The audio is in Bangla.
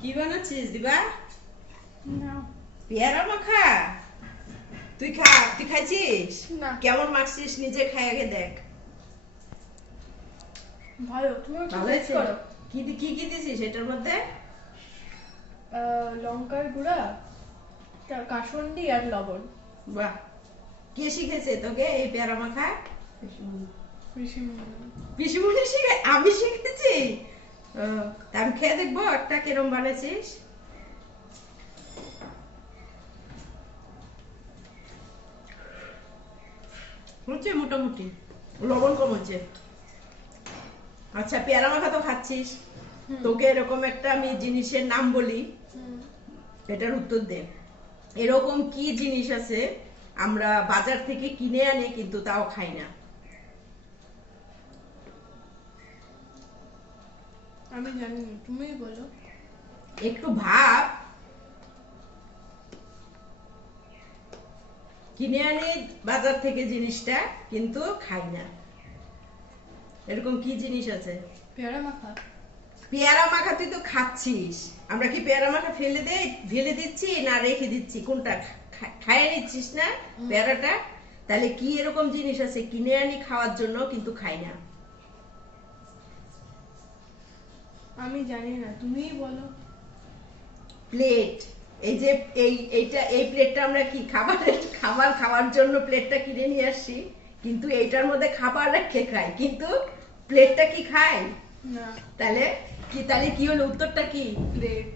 কি বানাচ্ছিস দিবা? না পেয়ারা মাখা। তুই খাইছিস না। কেমন মাখছিস নিজে খাই আগে দেখ। ভালো, তুমি একটু ভালো টেস্ট আছে? করো। কি কি কি দিছিস এটার মধ্যে? লঙ্কার গুঁড়া, তার কাসুন্দি আর লবণ। বাহ, কে শিখেছে তোকে এই পেয়ারা মাখা? পিসিমণি শিখে? আমি শিখেছি? ও, তা আমি খেয়ে দেখবো একটা কিরম বানাইছিস। হচ্ছে মোটামুটি, লবণ কম হচ্ছে। আচ্ছা, পেয়ারা মাখা তো খাচ্ছিস, তোকে এরকম একটা আমি জিনিসের নাম বলি, এটার উত্তর দে। এরকম কি জিনিস আছে আমরা বাজার থেকে কিনে আনি কিন্তু তাও খাই না? আমি জানি না, তুমিই বলো। একটু ভাব। কিনে আনি বাজার থেকে জিনিসটা কিন্তু খাই না, এরকম কি জিনিস আছে? পেয়ারা মাখা। পেয়ারা মাখা তুই তো খাচ্ছিস, আমরা কি পেয়ারা মাখা ফেলে দিচ্ছি না রেখে দিচ্ছি? কোনটা? খাইয়ে নিচ্ছিস না পেয়ারাটা? তাহলে কি এরকম জিনিস আছে কিনে আনি খাওয়ার জন্য কিন্তু খাই না? আমি জানি না, তুমিই বলো। প্লেট। এই যে এই প্লেটটা আমরা কি খাবার খাওয়ার জন্য প্লেটটা কিনে নিয়ে আসছি, কিন্তু এইটার মধ্যে খাবার রেখে খাই, কিন্তু প্লেটটা কি খাই? না। তাহলে কি হলো? উত্তরটা কি? প্লেট।